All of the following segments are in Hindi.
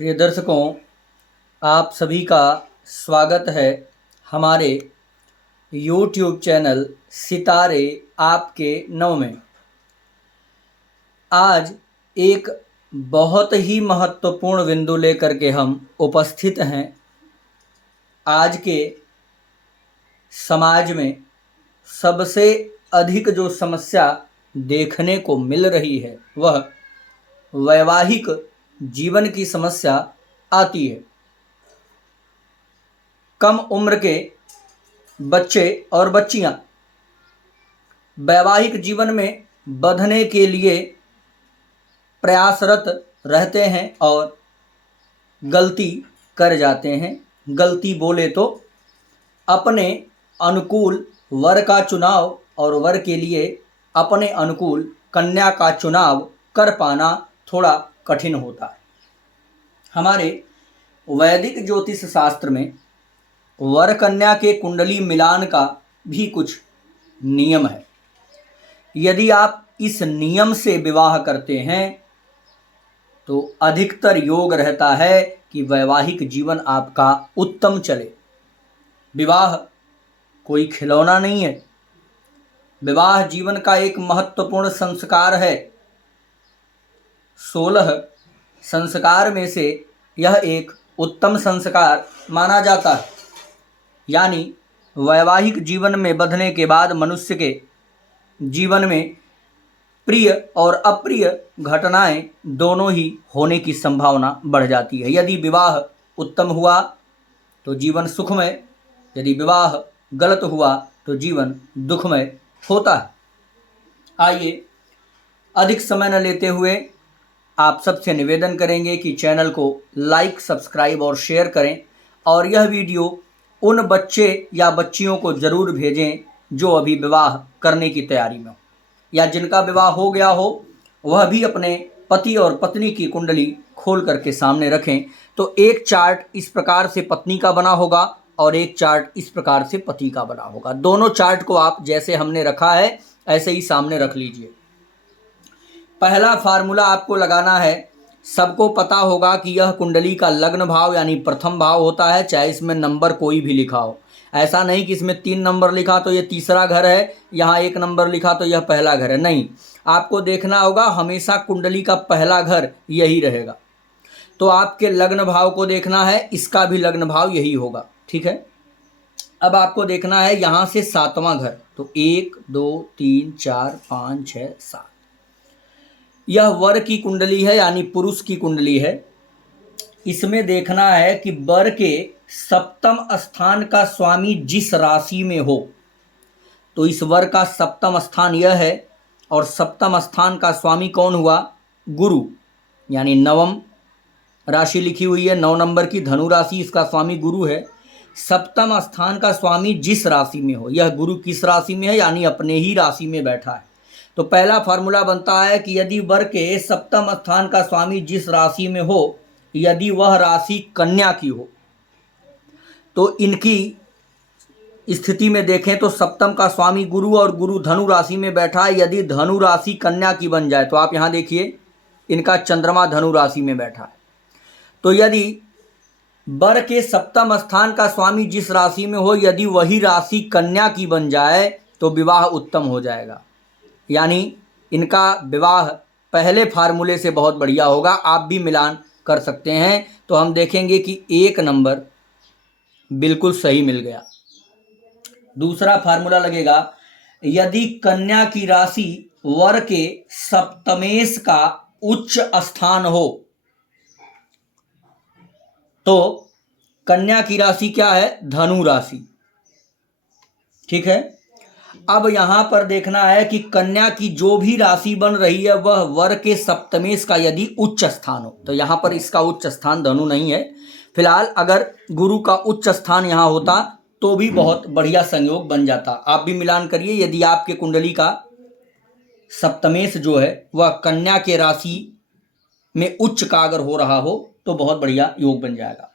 प्रिय दर्शकों, आप सभी का स्वागत है हमारे YouTube चैनल सितारे आपके नौ में। आज एक बहुत ही महत्वपूर्ण बिंदु लेकर के हम उपस्थित हैं। आज के समाज में सबसे अधिक जो समस्या देखने को मिल रही है वह वैवाहिक जीवन की समस्या आती है। कम उम्र के बच्चे और बच्चियां वैवाहिक जीवन में बंधने के लिए प्रयासरत रहते हैं और गलती कर जाते हैं। गलती बोले तो अपने अनुकूल वर का चुनाव और वर के लिए अपने अनुकूल कन्या का चुनाव कर पाना थोड़ा कठिन होता है। हमारे वैदिक ज्योतिष शास्त्र में वर कन्या के कुंडली मिलान का भी कुछ नियम है। यदि आप इस नियम से विवाह करते हैं तो अधिकतर योग रहता है कि वैवाहिक जीवन आपका उत्तम चले। विवाह कोई खिलौना नहीं है। विवाह जीवन का एक महत्वपूर्ण संस्कार है। 16 संस्कार में से यह एक उत्तम संस्कार माना जाता है। यानी वैवाहिक जीवन में बंधने के बाद मनुष्य के जीवन में प्रिय और अप्रिय घटनाएं दोनों ही होने की संभावना बढ़ जाती है। यदि विवाह उत्तम हुआ तो जीवन सुखमय, यदि विवाह गलत हुआ तो जीवन दुखमय होता है। आइए अधिक समय न लेते हुए आप सबसे निवेदन करेंगे कि चैनल को लाइक, सब्सक्राइब और शेयर करें और यह वीडियो उन बच्चे या बच्चियों को ज़रूर भेजें जो अभी विवाह करने की तैयारी में हो या जिनका विवाह हो गया हो। वह भी अपने पति और पत्नी की कुंडली खोल करके सामने रखें तो एक चार्ट इस प्रकार से पत्नी का बना होगा और एक चार्ट इस प्रकार से पति का बना होगा। दोनों चार्ट को आप जैसे हमने रखा है ऐसे ही सामने रख लीजिए। पहला फार्मूला आपको लगाना है। सबको पता होगा कि यह कुंडली का लग्न भाव यानी प्रथम भाव होता है, चाहे इसमें नंबर कोई भी लिखा हो। ऐसा नहीं कि इसमें 3 नंबर लिखा तो ये तीसरा घर है, यहाँ 1 नंबर लिखा तो यह पहला घर है। नहीं, आपको देखना होगा हमेशा कुंडली का पहला घर यही रहेगा। तो आपके लग्न भाव को देखना है, इसका भी लग्न भाव यही होगा। ठीक है। अब आपको देखना है यहाँ से 7वां घर, तो 1 2 3 4 5 6 7। यह वर की कुंडली है यानी पुरुष की कुंडली है। इसमें देखना है कि वर के सप्तम स्थान का स्वामी जिस राशि में हो, तो इस वर का सप्तम स्थान यह है और सप्तम स्थान का स्वामी कौन हुआ? गुरु। यानी नवम राशि लिखी हुई है, 9 नंबर की धनु राशि, इसका स्वामी गुरु है। सप्तम स्थान का स्वामी जिस राशि में हो, यह गुरु किस राशि में है? यानी अपने ही राशि में बैठा है। तो पहला फार्मूला बनता है कि यदि वर के सप्तम स्थान का स्वामी जिस राशि में हो, यदि वह राशि कन्या की हो, तो इनकी स्थिति में देखें तो सप्तम का स्वामी गुरु और गुरु धनु राशि में बैठा है। यदि धनु राशि कन्या की बन जाए तो आप यहाँ देखिए इनका चंद्रमा धनु राशि में बैठा है। तो यदि वर के सप्तम स्थान का स्वामी जिस राशि में हो, यदि वही राशि कन्या की बन जाए तो विवाह उत्तम हो जाएगा। यानी इनका विवाह पहले फार्मूले से बहुत बढ़िया होगा। आप भी मिलान कर सकते हैं तो हम देखेंगे कि 1 नंबर बिल्कुल सही मिल गया। दूसरा फार्मूला लगेगा, यदि कन्या की राशि वर के सप्तमेश का उच्च स्थान हो, तो कन्या की राशि क्या है? धनु राशि। ठीक है। अब यहां पर देखना है कि कन्या की जो भी राशि बन रही है वह वर के सप्तमेश का यदि उच्च स्थान हो, तो यहां पर इसका उच्च स्थान धनु नहीं है। फिलहाल अगर गुरु का उच्च स्थान यहां होता तो भी बहुत बढ़िया संयोग बन जाता। आप भी मिलान करिए। यदि आपके कुंडली का सप्तमेश जो है वह कन्या के राशि में उच्च का अगर हो रहा हो तो बहुत बढ़िया योग बन जाएगा।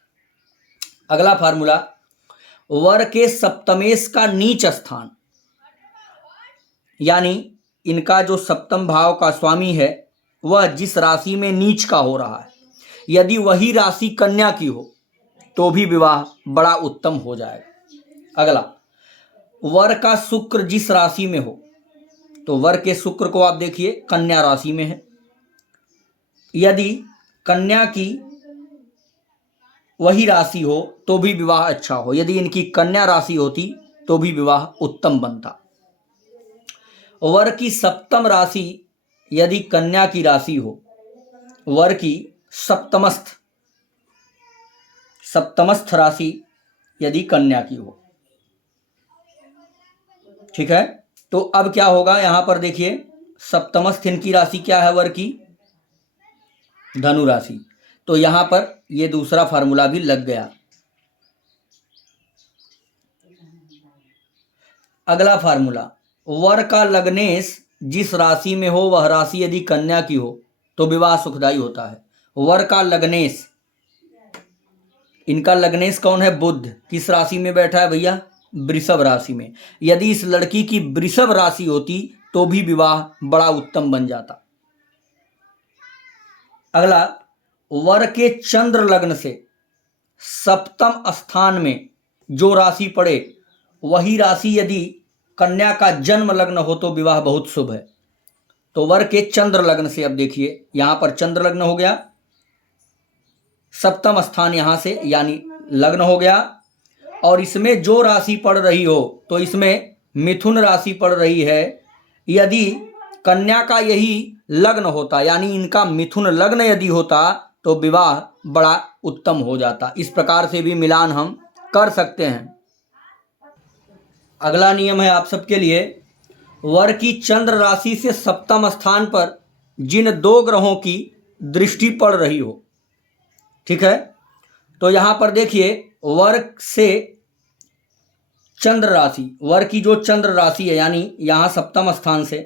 अगला फार्मूला, वर के सप्तमेश का नीच स्थान, यानी इनका जो सप्तम भाव का स्वामी है वह जिस राशि में नीच का हो रहा है, यदि वही राशि कन्या की हो तो भी विवाह बड़ा उत्तम हो जाएगा। अगला, वर का शुक्र जिस राशि में हो, तो वर के शुक्र को आप देखिए कन्या राशि में है, यदि कन्या की वही राशि हो तो भी विवाह अच्छा हो, यदि इनकी कन्या राशि होती तो भी विवाह उत्तम बनता। वर की सप्तम राशि यदि कन्या की राशि हो, वर की सप्तमस्थ राशि यदि कन्या की हो, ठीक है। तो अब क्या होगा, यहां पर देखिए सप्तमस्थ इनकी राशि क्या है, वर की धनु राशि, तो यहां पर ये दूसरा फार्मूला भी लग गया। अगला फार्मूला, वर का लग्नेश जिस राशि में हो वह राशि यदि कन्या की हो तो विवाह सुखदायी होता है। वर का लग्नेश, इनका लग्नेश कौन है, बुध, किस राशि में बैठा है भैया, वृषभ राशि में। यदि इस लड़की की वृषभ राशि होती तो भी विवाह बड़ा उत्तम बन जाता। अगला, वर के चंद्र लग्न से सप्तम स्थान में जो राशि पड़े वही राशि यदि कन्या का जन्म लग्न हो तो विवाह बहुत शुभ है। तो वर के चंद्र लग्न से, अब देखिए यहां पर चंद्र लग्न हो गया, सप्तम स्थान यहां से यानी लग्न हो गया, और इसमें जो राशि पड़ रही हो तो इसमें मिथुन राशि पड़ रही है। यदि कन्या का यही लग्न होता यानी इनका मिथुन लग्न यदि होता तो विवाह बड़ा उत्तम हो जाता। इस प्रकार से भी मिलान हम कर सकते हैं। अगला नियम है आप सबके लिए, वर की चंद्र राशि से सप्तम स्थान पर जिन दो ग्रहों की दृष्टि पड़ रही हो, ठीक है। तो यहां पर देखिए वर से चंद्र राशि, वर की जो चंद्र राशि है यानी यहां सप्तम स्थान से,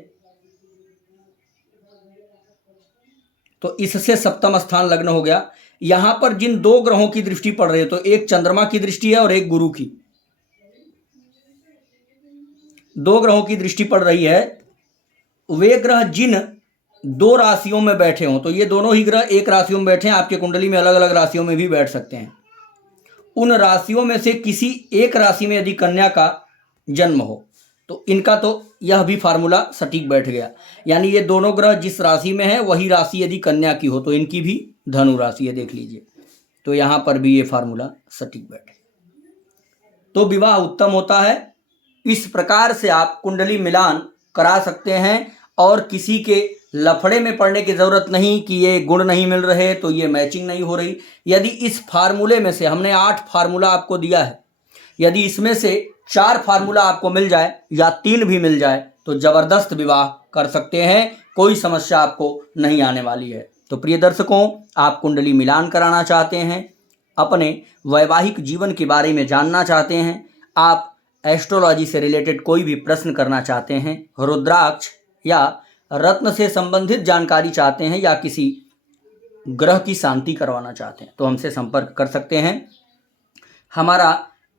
तो इससे सप्तम स्थान लग्न हो गया। यहां पर जिन दो ग्रहों की दृष्टि पड़ रही है, तो एक चंद्रमा की दृष्टि है और एक गुरु की, दो ग्रहों की दृष्टि पड़ रही है। वे ग्रह जिन दो राशियों में बैठे हों, तो ये दोनों ही ग्रह एक राशियों में बैठे हैं, आपके कुंडली में अलग अलग राशियों में भी बैठ सकते हैं। उन राशियों में से किसी एक राशि में यदि कन्या का जन्म हो तो इनका तो यह भी फार्मूला सटीक बैठ गया, यानी ये दोनों ग्रह जिस राशि में है वही राशि यदि कन्या की हो तो इनकी भी धनु राशि है, देख लीजिए। तो यहां पर भी ये फार्मूला सटीक बैठे तो विवाह उत्तम होता है। इस प्रकार से आप कुंडली मिलान करा सकते हैं और किसी के लफड़े में पड़ने की जरूरत नहीं कि ये गुण नहीं मिल रहे तो ये मैचिंग नहीं हो रही। यदि इस फार्मूले में से हमने 8 फार्मूला आपको दिया है, यदि इसमें से 4 फार्मूला आपको मिल जाए या 3 भी मिल जाए तो जबरदस्त विवाह कर सकते हैं, कोई समस्या आपको नहीं आने वाली है। तो प्रिय दर्शकों, आप कुंडली मिलान कराना चाहते हैं, अपने वैवाहिक जीवन के बारे में जानना चाहते हैं, आप एस्ट्रोलॉजी से रिलेटेड कोई भी प्रश्न करना चाहते हैं, रुद्राक्ष या रत्न से संबंधित जानकारी चाहते हैं या किसी ग्रह की शांति करवाना चाहते हैं तो हमसे संपर्क कर सकते हैं। हमारा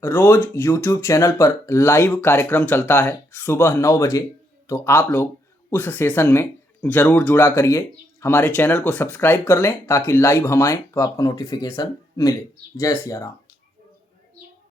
रोज YouTube चैनल पर लाइव कार्यक्रम चलता है सुबह 9 बजे, तो आप लोग उस सेशन में ज़रूर जुड़ा करिए। हमारे चैनल को सब्सक्राइब कर लें ताकि लाइव हम आएँ तो आपको नोटिफिकेशन मिले। जय सिया राम।